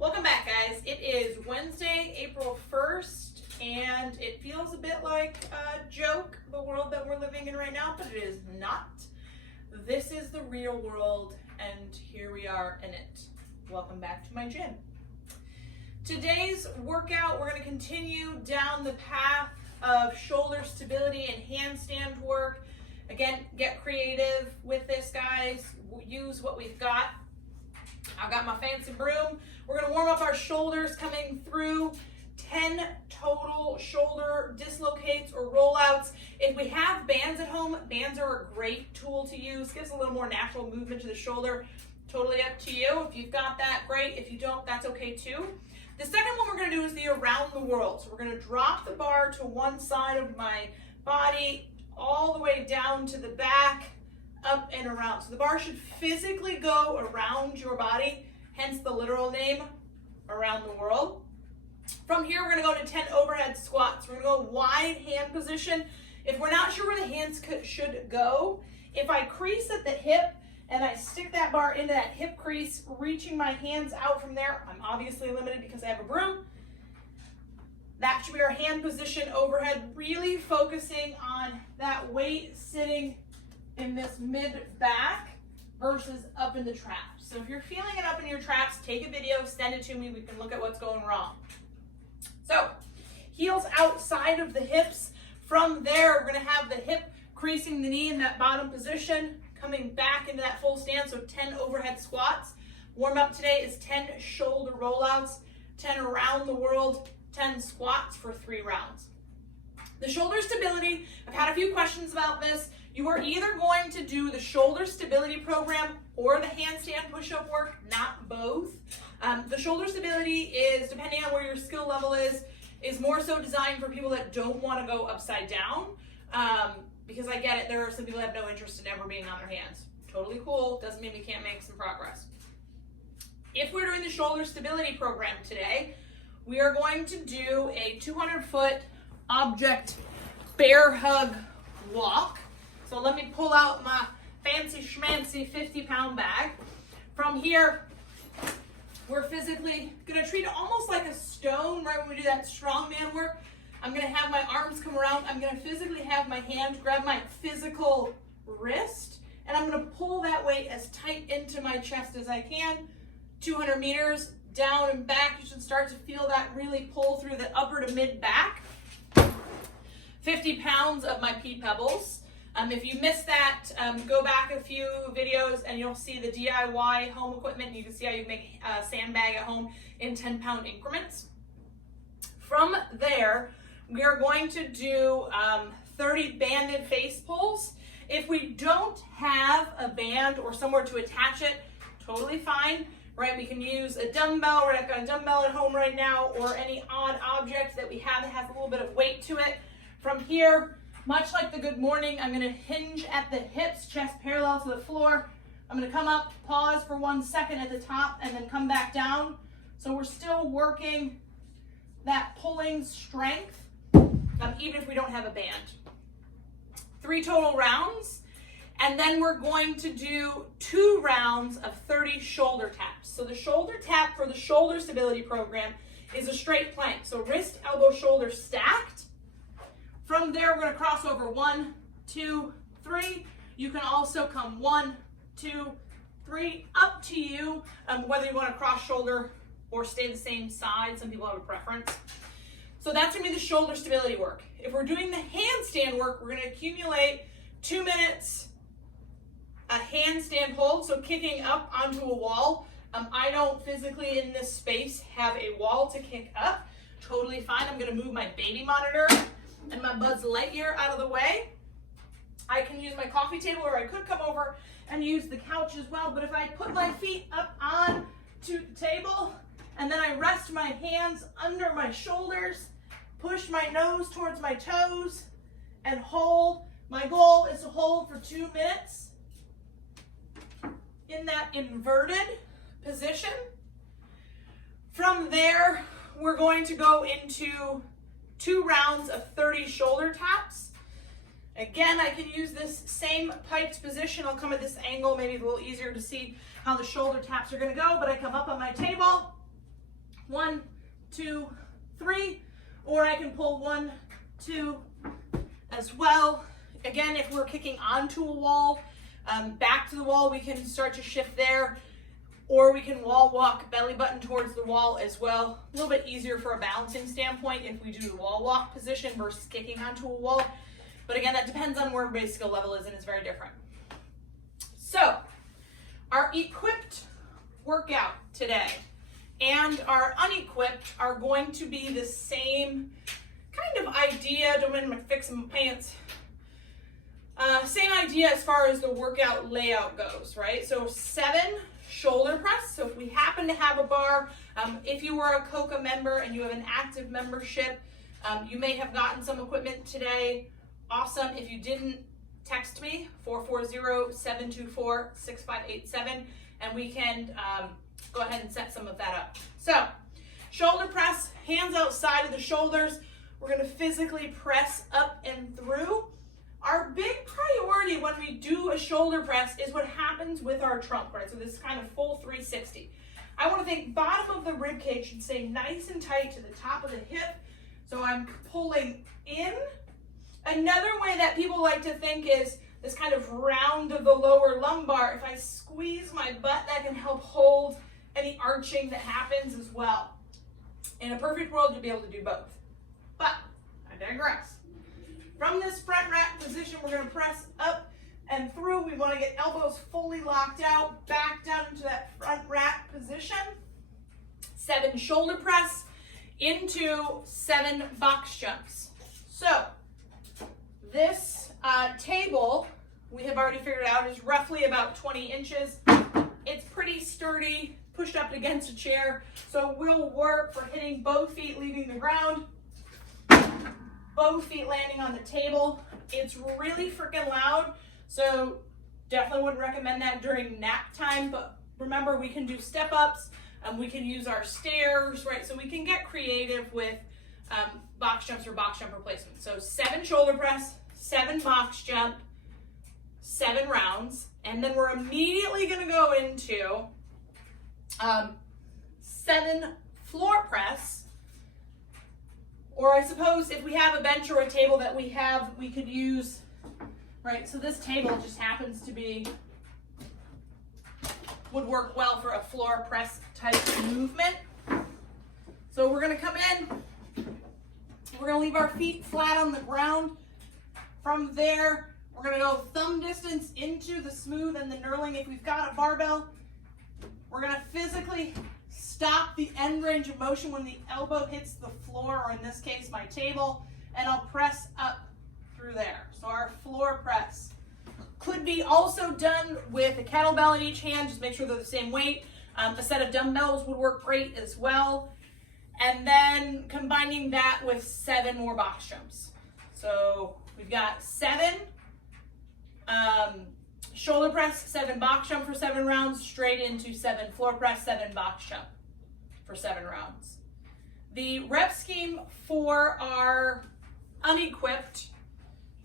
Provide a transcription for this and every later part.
Welcome back, guys. It is Wednesday, April 1st, and it feels a bit like a joke, the world that we're living in right now, but it is not. This is the real world, and here we are in it. Welcome back to my gym. Today's workout, we're going to continue down the path of shoulder stability and handstand work. Again, get creative with this, guys. We'll use what we've got. I've got my fancy broom. We're going to warm up our shoulders coming through 10 total shoulder dislocates or rollouts. If we have bands at home, bands are a great tool to use. Gives a little more natural movement to the shoulder. Totally up to you. If you've got that, great. If you don't, that's okay too. The second one we're going to do is the around the world. So we're going to drop the bar to one side of my body, all the way down to the back, up and around. So the bar should physically go around your body, hence the literal name, around the world. From here, we're going to go to 10 overhead squats. We're going to go wide hand position. If we're not sure where the hands should go, if I crease at the hip and I stick that bar into that hip crease, reaching my hands out from there, I'm obviously limited because I have a broom. That should be our hand position overhead, really focusing on that weight sitting in this mid back versus up in the traps. So if you're feeling it up in your traps, take a video, send it to me, we can look at what's going wrong. So heels outside of the hips. From there, we're going to have the hip creasing the knee in that bottom position, coming back into that full stance, so 10 overhead squats. Warm up today is 10 shoulder rollouts, 10 around the world, 10 squats for 3 rounds. The shoulder stability, I've had a few questions about this. You are either going to do the shoulder stability program or the handstand push-up work, not both. The shoulder stability is, depending on where your skill level is more so designed for people that don't want to go upside down. Because I get it, there are some people that have no interest in ever being on their hands. Totally cool, doesn't mean we can't make some progress. If we're doing the shoulder stability program today, we are going to do a 200-foot object bear hug walk. So let me pull out my fancy schmancy 50-pound bag. From here, we're physically gonna treat it almost like a stone, right when we do that strongman work. I'm gonna have my arms come around. I'm gonna physically have my hand grab my physical wrist, and I'm gonna pull that weight as tight into my chest as I can. 200 meters down and back. You should start to feel that really pull through the upper to mid back. 50 pounds of my pea pebbles. If you missed that, go back a few videos and you'll see the DIY home equipment. You can see how you make a sandbag at home in 10-pound increments. From there, we are going to do 30 banded face pulls. If we don't have a band or somewhere to attach it, totally fine, right? We can use a dumbbell, right? I've got a dumbbell at home right now, or any odd object that we have that has a little bit of weight to it. From here, much like the good morning, I'm gonna hinge at the hips, chest parallel to the floor. I'm gonna come up, pause for 1 second at the top, and then come back down. So we're still working that pulling strength, even if we don't have a band. 3 total rounds, and then we're going to do 2 rounds of 30 shoulder taps. So the shoulder tap for the shoulder stability program is a straight plank. So wrist, elbow, shoulder stacked. From there, we're going to cross over 1, 2, 3. You can also come 1, 2, 3, up to you, whether you want to cross shoulder or stay the same side. Some people have a preference. So that's going to be the shoulder stability work. If we're doing the handstand work, we're going to accumulate 2 minutes a handstand hold, so kicking up onto a wall. I don't physically in this space have a wall to kick up. Totally fine. I'm going to move my baby monitor and my Buzz Lightyear out of the way. I can use my coffee table, or I could come over and use the couch as well, but if I put my feet up on to the table and then I rest my hands under my shoulders, push my nose towards my toes, and hold, my goal is to hold for 2 minutes in that inverted position. From there, we're going to go into 2 rounds of 30 shoulder taps. Again, I can use this same piped position. I'll come at this angle, maybe a little easier to see how the shoulder taps are gonna go, but I come up on my table, 2, 3, or I can pull 1, 2 as well. Again, if we're kicking onto a wall, back to the wall, we can start to shift there, or we can wall walk belly button towards the wall as well. A little bit easier for a balancing standpoint if we do the wall walk position versus kicking onto a wall. But again, that depends on where everybody's skill level is, and it's very different. So our equipped workout today and our unequipped are going to be the same kind of idea. Don't mind me fixing my pants. Same idea as far as the workout layout goes, right? So 7 shoulder press. So if we happen to have a bar, if you were a COCA member and you have an active membership, you may have gotten some equipment today. Awesome. If you didn't, text me 440-724-6587 and we can go ahead and set some of that up. So shoulder press, hands outside of the shoulders. We're going to physically press up and through. Our big priority when we do a shoulder press is what happens with our trunk, right? So this is kind of full 360. I want to think bottom of the rib cage should stay nice and tight to the top of the hip. So I'm pulling in. Another way that people like to think is this kind of round of the lower lumbar. If I squeeze my butt, that can help hold any arching that happens as well. In a perfect world, you'd be able to do both. But I digress. From this front rack position, we're going to press up and through. We want to get elbows fully locked out, back down into that front rack position. 7 shoulder press into 7 box jumps. So this table, we have already figured out, is roughly about 20 inches. It's pretty sturdy, pushed up against a chair. So we'll work for hitting both feet leaving the ground, both feet landing on the table. It's really freaking loud, so definitely wouldn't recommend that during nap time. But remember, we can do step ups, we can use our stairs, right? So we can get creative with box jumps or box jump replacements. So 7 shoulder press, 7 box jump, 7 rounds, and then we're immediately going to go into 7 floor press. Or I suppose if we have a bench or a table that we could use, right? So this table just happens to be, would work well for a floor press type movement. So we're going to come in. We're going to leave our feet flat on the ground. From there, we're going to go thumb distance into the smooth and the knurling. If we've got a barbell, we're going to physically stop the end range of motion when the elbow hits the floor, or in this case, my table, and I'll press up through there. So our floor press could be also done with a kettlebell in each hand. Just make sure they're the same weight. A set of dumbbells would work great as well. And then combining that with 7 more box jumps. So we've got 7 shoulder press, 7 box jump for 7 rounds, straight into 7 floor press, 7 box jump for 7 rounds. The rep scheme for our unequipped,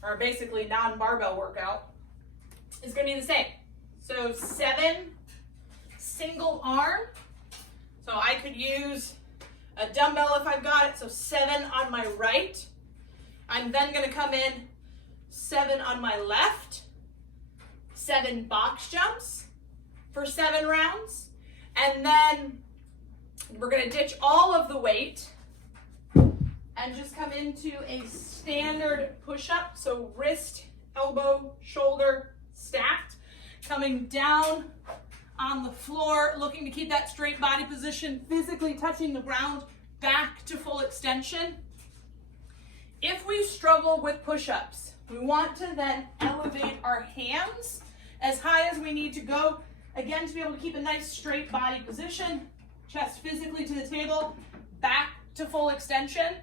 or basically non-barbell workout, is going to be the same. So 7 single arm. So I could use a dumbbell if I've got it, so 7 on my right. I'm then going to come in 7 on my left, 7 box jumps for 7 rounds, and then we're going to ditch all of the weight and just come into a standard push-up, so wrist, elbow, shoulder stacked, coming down on the floor, looking to keep that straight body position, physically touching the ground, back to full extension. If we struggle with push-ups, we want to then elevate our hands as high as we need to go, again, to be able to keep a nice straight body position, chest physically to the table, back to full extension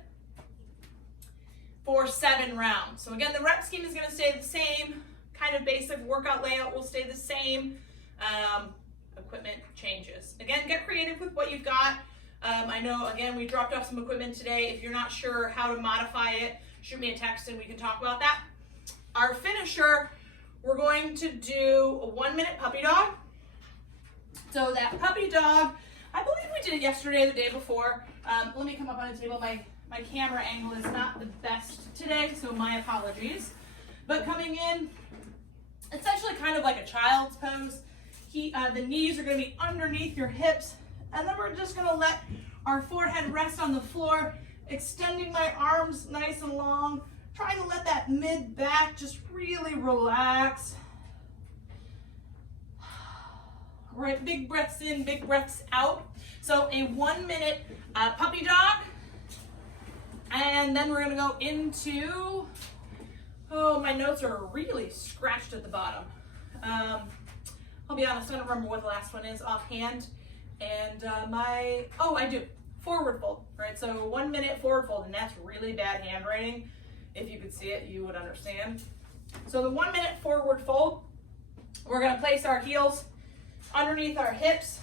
for 7 rounds. So again, the rep scheme is going to stay the same, kind of basic workout layout will stay the same. Equipment changes. Again, get creative with what you've got. I know, again, we dropped off some equipment today. If you're not sure how to modify it, shoot me a text and we can talk about that. Our finisher, we're going to do a 1-minute puppy dog. So that puppy dog, I believe we did it yesterday, the day before. Let me come up on the table. My camera angle is not the best today, so my apologies. But coming in, essentially kind of like a child's pose. The knees are going to be underneath your hips, and then we're just going to let our forehead rest on the floor, extending my arms nice and long, trying to let that mid back just really relax. Right, big breaths in, big breaths out. So a 1 minute puppy dog, and then we're going to go into, oh, my notes are really scratched at the bottom. I'll be honest, I don't remember what the last one is offhand. And I do, forward fold, right? So 1 minute forward fold, and that's really bad handwriting. If you could see it, you would understand. So the 1 minute forward fold, we're gonna place our heels underneath our hips,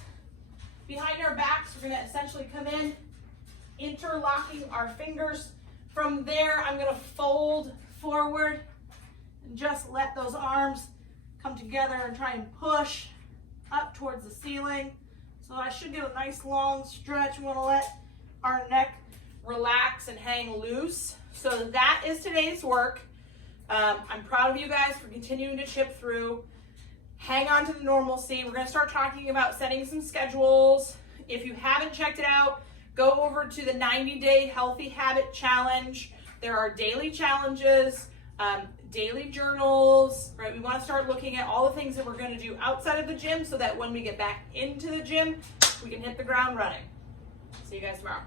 behind our backs. We're gonna essentially come in, interlocking our fingers. From there, I'm gonna fold forward and just let those arms come together and try and push up towards the ceiling. So I should get a nice long stretch. We want to let our neck relax and hang loose. So that is today's work. I'm proud of you guys for continuing to chip through. Hang on to the normalcy. We're going to start talking about setting some schedules. If you haven't checked it out, go over to the 90-day Healthy Habit Challenge. There are daily challenges, daily journals, right? We want to start looking at all the things that we're going to do outside of the gym so that when we get back into the gym, we can hit the ground running. See you guys tomorrow.